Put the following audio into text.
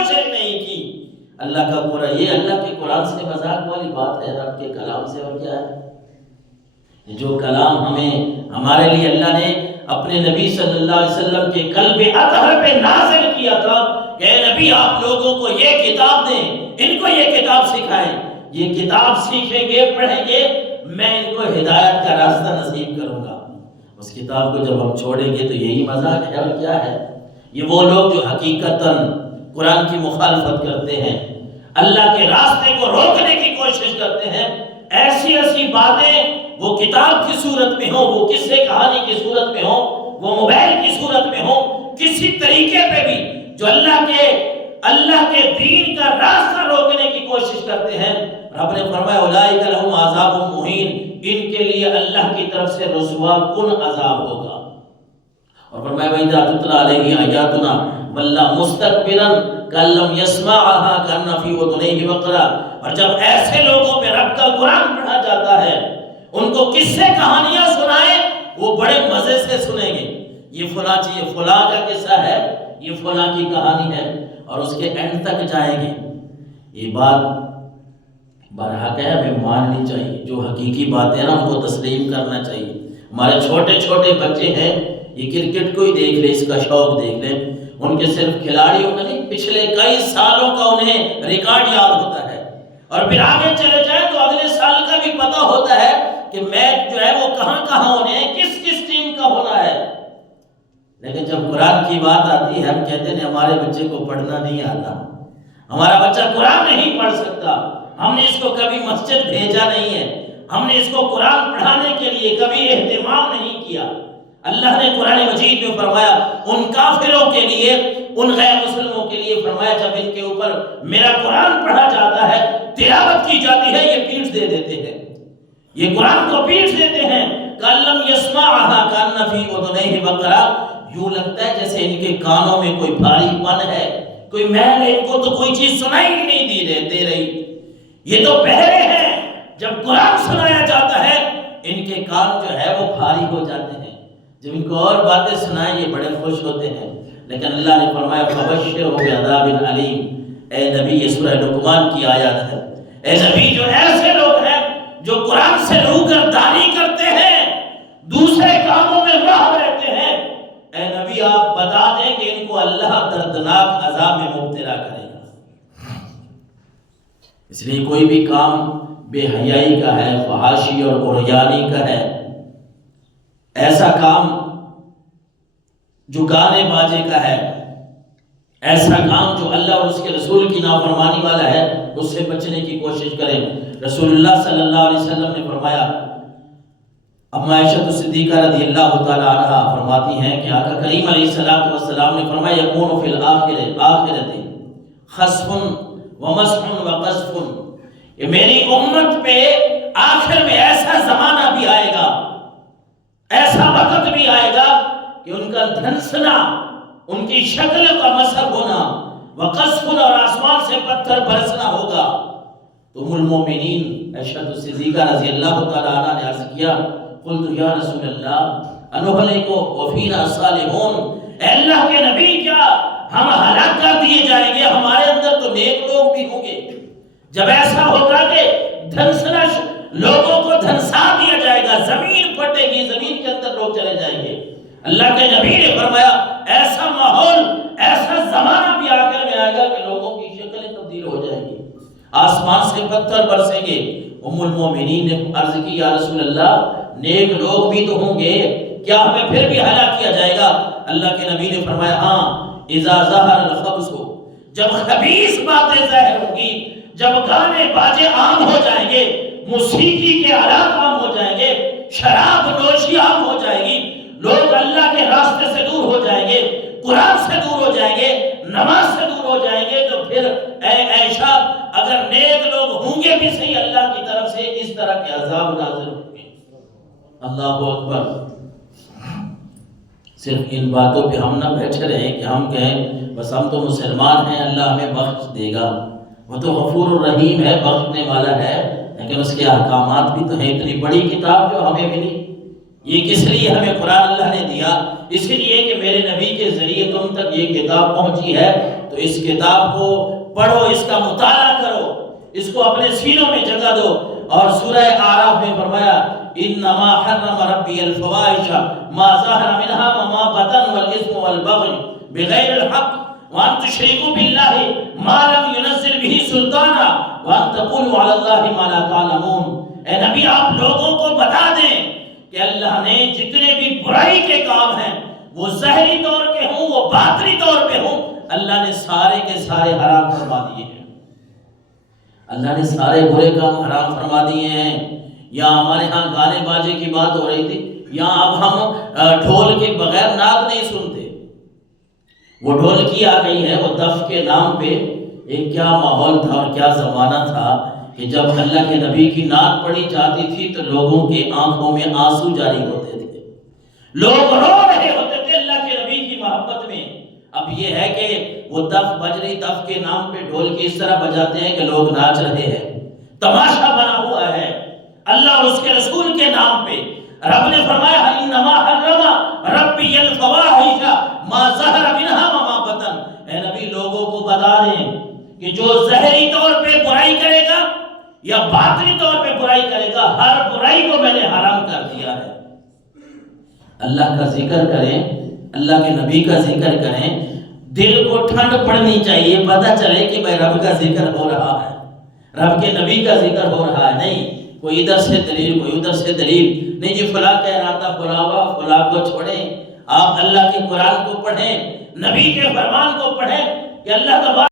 کوشش نہیں کی۔ اللہ کا قرآن، یہ اللہ کے قرآن سے مذاق والی بات ہے؟ رب کے کلام سے اور کیا ہے؟ جو کلام ہمارے لیے اللہ نے اپنے نبی صلی اللہ علیہ وسلم کے قلب اطہر پہ نازل کیا تھا کہ اے نبی آپ لوگوں کو یہ کتاب دیں، ان کو یہ کتاب سکھائیں، یہ کتاب سیکھیں گے پڑھیں گے میں ان کو ہدایت کا راستہ نصیب کروں گا۔ اس کتاب کو جب ہم چھوڑیں گے تو یہی مذاق ہے اور کیا ہے؟ یہ وہ لوگ جو حقیقتاً قرآن کی مخالفت کرتے ہیں، اللہ کے راستے کو روکنے کی کوشش کرتے ہیں، ایسی ایسی باتیں وہ کتاب کی صورت میں ہو، وہ قصے کہانی کی صورت میں ہو، وہ موبائل کی صورت میں ہو، کسی طریقے پہ بھی جو اللہ کے دین کا راستہ روکنے کی کوشش کرتے ہیں، رب نے فرمایا اولئک لہم عذاب مہین، ان کے لیے اللہ کی طرف سے رسوا کن عذاب ہوگا۔ اور فرمایا وَإِذَا تُتْلَىٰ عَلَيْهِ آيَاتُنَا وَلَّىٰ مُسْتَكْبِرًا كَأَن لَّمْ يَسْمَعْهَا كَأَنَّ فِي أُذُنَيْهِ وَقْرًا۔ اور جب ایسے لوگوں پہ رب کا قرآن پڑھا جاتا ہے، ان کو قصے کہانیاں سنائیں، وہ بڑے مزے سے سنیں گے، یہ فلاں چیز فلاں کا قصہ ہے، یہ فلاں کی کہانی ہے، اور اس کے اینڈ تک جائیں گے۔ یہ بات برحق ہے، ہمیں ماننی چاہیے، جو حقیقی باتیں نا ان کو تسلیم کرنا چاہیے۔ ہمارے چھوٹے چھوٹے بچے ہیں، یہ کرکٹ کو ہی دیکھ لیں، اس کا شوق دیکھ لیں، ان کے صرف کھلاڑیوں کا نہیں، پچھلے کئی سالوں کا انہیں ریکارڈ یاد ہوتا ہے، اور پھر آگے چلے جائیں تو اگلے سال کا بھی پتہ ہوتا ہے کہ میچ جو ہے وہ کہاں کہاں ہونے ہیں، کس کس ٹیم کا ہونا ہے۔ لیکن جب قرآن کی بات آتی ہے، ہم کہتے ہیں ہمارے بچے کو پڑھنا نہیں آتا، ہمارا بچہ قرآن نہیں پڑھ سکتا، ہم نے اس کو کبھی مسجد بھیجا نہیں ہے، ہم نے اس کو قرآن پڑھانے کے لیے کبھی اہتمام نہیں کیا۔ اللہ نے قرآن مجید میں فرمایا ان کافروں کے لیے، ان غیر مسلموں کے لیے فرمایا جب ان کے اوپر میرا قرآن پڑھا جاتا ہے، تلاوت کی جاتی ہے، یہ پیٹھ دے دیتے ہیں، یہ قرآن کو پیٹھ دیتے ہیں۔ کَلَّمْ يَسْمَعْهَا كَأَنَّ فِي أُذُنَيْهِ وَقْرًا، یوں لگتا ہے جیسے ان کے کانوں میں کوئی بھاری پن ہے، کوئی محل ہے، ان کو تو کوئی چیز سنائی ہی نہیں دے رہی، یہ تو بہرے ہیں۔ جب قرآن سنایا جاتا ہے ان کے کان جو ہے وہ بھاری ہو جاتے ہیں، جب ان کو اور باتیں سنائیں یہ بڑے خوش ہوتے ہیں۔ لیکن اللہ نے فرمایا فَبَشِّرْهُ بِعَذَابٍ أَلِيمٍ، اے نبی یہ سورہ لقمان کی آیات ہے، اے نبی جو ایسے لوگ ہیں جو قرآن سے روگردانی کرتے ہیں، دوسرے کاموں میں ماہر رہتے ہیں، اے نبی آپ بتا دیں کہ ان کو اللہ دردناک عذاب میں مبتلا کرے گا۔ اس لیے کوئی بھی کام بے حیائی کا ہے، فحاشی اور عریانی کا ہے، ایسا کام جو گانے باجے کا ہے، ایسا کام جو اللہ اور اس کے رسول کی نافرمانی والا ہے، اس سے بچنے کی کوشش کریں۔ رسول اللہ صلی اللہ علیہ وسلم نے فرمایا، اما عائشہ صدیقہ رضی اللہ تعالی عنہ فرماتی ہیں کہ آقا کریم علیہ السلام نے فرمایا یکون فی الآخرۃ خسف ومسح وقذف، کہ میری امت پہ آخر میں ایسا زمانہ بھی آئے گا، ایسا وقت بھی آئے گا کہ ان کا دھنسنا، ان کی شکل کا مسح ہونا، وقذف اور آسمان سے پتھر برسنا ہوگا۔ تو ام المومنین عائشہ صدیقہ رضی اللہ تعالی عنہ نے عرض کیا، قلت یا رسول اللہ انہلک وفینا صالحون، اے اللہ کے نبی کیا ہم ہلاک کر دیے جائیں گے؟ ہمارے اندر تو نیک لوگ بھی ہوں گے۔ جب ایسا ہوگا کہ دھنسنا لوگوں کو دھنسا دیا جائے گا، زمین پھٹے گی، زمین کے اندر لوگ چلے جائیں گے، اللہ کے نبی نے فرمایا ایسا ماحول، ایسا زمانہ بھی آخر میں آئے گا کہ لوگوں کی شکلیں تبدیل ہو جائیں گی، آسمان سے پتھر برسیں گے۔ ام المومنین نے عرض کی یا رسول اللہ نیک لوگ بھی تو ہوں گے، کیا ہمیں پھر بھی ہلاک کیا جائے گا؟ اللہ کے نبی نے فرمایا ہاں، اذا ظہر الخبث، جب خبیث باتیں ظاہر ہوں گی، جب گانے باجے عام ہو جائیں گے، موسیقی کے آلات عام ہو جائیں گے، شراب نوشی عام ہو جائے گی، لوگ اللہ کے راستے سے دور ہو جائیں گے، قرآن سے دور ہو جائیں گے، نماز سے دور ہو جائیں گے، تو پھر اے عائشہ اگر نیک لوگ ہوں گے بھی صحیح، اللہ کی طرف سے اس طرح کے عذاب نازل ہوں گے۔ اللہ اکبر۔ صرف ان باتوں پہ ہم نہ بیٹھے رہیں کہ ہم کہیں بس ہم تو مسلمان ہیں، اللہ ہمیں بخش دے گا، وہ تو غفور الرحیم ہے، بخشنے والا ہے، لیکن اس کے احکامات بھی تو ہیں۔ اتنی بڑی کتاب جو ہمیں ملی، یہ کس لیے ہمیں قرآن اللہ نے دیا؟ اس لیے کہ میرے نبی کے ذریعے تم تک یہ کتاب پہنچی ہے، تو اس کتاب کو پڑھو، اس کا مطالعہ کرو، اس کو اپنے سینوں میں جگہ دو۔ اور سورہ اعراف میں فرمایا انما حرم ربی الفواحش ما ظہر منها وما بطن والاثم والبغی بغیر الحق وان تشرکوا باللہ ما لم ينزل به سلطانا وان تقولوا علی اللہ ما لا تعلمون۔ اے نبی آپ لوگوں کو بتا دیں کہ اللہ نے جتنے بھی برائی کے کام ہیں، وہ ظاہری طور پہ ہوں وہ باطنی طور پہ ہوں، اللہ نے سارے کے سارے حرام فرما دیے ہیں۔ اللہ نے سارے برے کام حرام فرما دیے ہیں۔ یا ہمارے ہاں گانے باجے کی بات ہو رہی تھی، یہاں اب ہم ڈھول کے بغیر نعت نہیں سنتے۔ وہ ڈھولکی آ گئی ہے، وہ دف کے نام پہ ایک کیا ماحول تھا اور کیا زمانہ تھا کہ جب اللہ کے نبی کی نعت پڑھی جاتی تھی تو لوگوں کے آنکھوں میں آنسو جاری ہوتے تھے، لوگ رو رہے ہوتے تھے اللہ کے نبی کی محبت میں۔ اب یہ ہے کہ وہ دف بج رہی، دف کے نام پہ ڈھولکی اس طرح بجاتے ہیں کہ لوگ ناچ رہے ہیں، تماشا بنا ہوا ہے اللہ اور اس کے رسول کے نام پہ۔ رب نے فرمایا انما حرم ربی الفواحش ما ظہر منها وما بطن۔ اے نبی لوگوں کو بتا دیں کہ جو ظاہری طور پہ برائی کرے گا یا باطنی طور پہ برائی کرے گا، ہر برائی کو میں نے حرام کر دیا ہے۔ اللہ کا ذکر کریں، اللہ کے نبی کا ذکر کریں، دل کو ٹھنڈ پڑنی چاہیے، پتہ چلے کہ بھائی رب کا ذکر ہو رہا ہے، رب کے نبی کا ذکر ہو رہا ہے۔ نہیں کوئی ادھر سے دلیل، کوئی ادھر سے دلیل، نہیں جی فلاں کہہ رہا تھا فلاں کو چھوڑیں۔ آپ اللہ کے قرآن کو پڑھیں، نبی کے فرمان کو پڑھیں کہ اللہ تبارک